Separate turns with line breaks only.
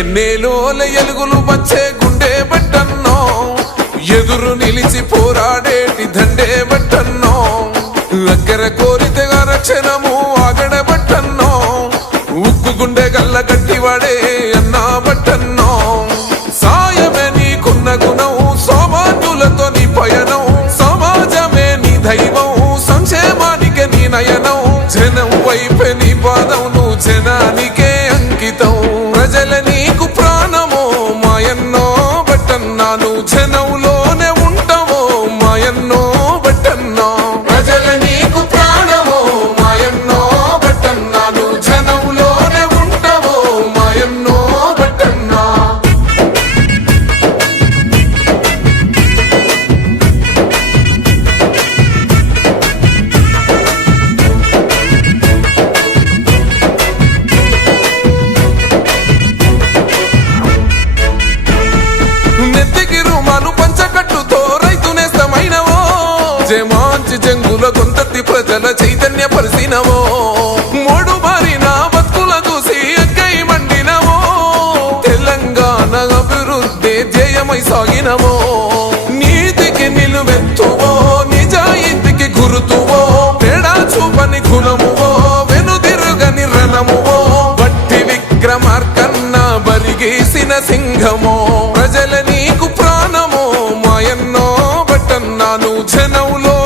ఎన్నేలోల ఎలుగులు వచ్చే గుండె బట్టన్నో? ఎదురు నిలిచి పోరాడేటి దండే బట్టన్నో? దగ్గర కోరితే రక్షణము గుండె గల్ల గట్టివాడే అన్నా బట్టన్నో సాయమే నీకున్న గుణం సోమాన్యులతో నీ పయనం. సమాజమే నీ దైవం సంక్షేమానికి నీ నయనం. జనం వైపే నీ పాదం నువ్వు జనానికే జమాంచి జంగుల కొంతటి ప్రజల చైతన్య పరిసినవో మూడు మారిన బతుకుల చూసి ఎక్కై మండినవో తెలంగాణ అభివృద్ధి జయమై సాగినవో నీతికి నిలువెత్తువో నిజాయితీకి గురుతువో. తేడా చూపని కులమువో వెనుదిరుగని రణమువో. బట్టి విక్రమార్కన్న బరిగేసిన సింహమో. ప్రజల నీకు ప్రాణమో మాయన్నో బట్టన్నాను జనంలో.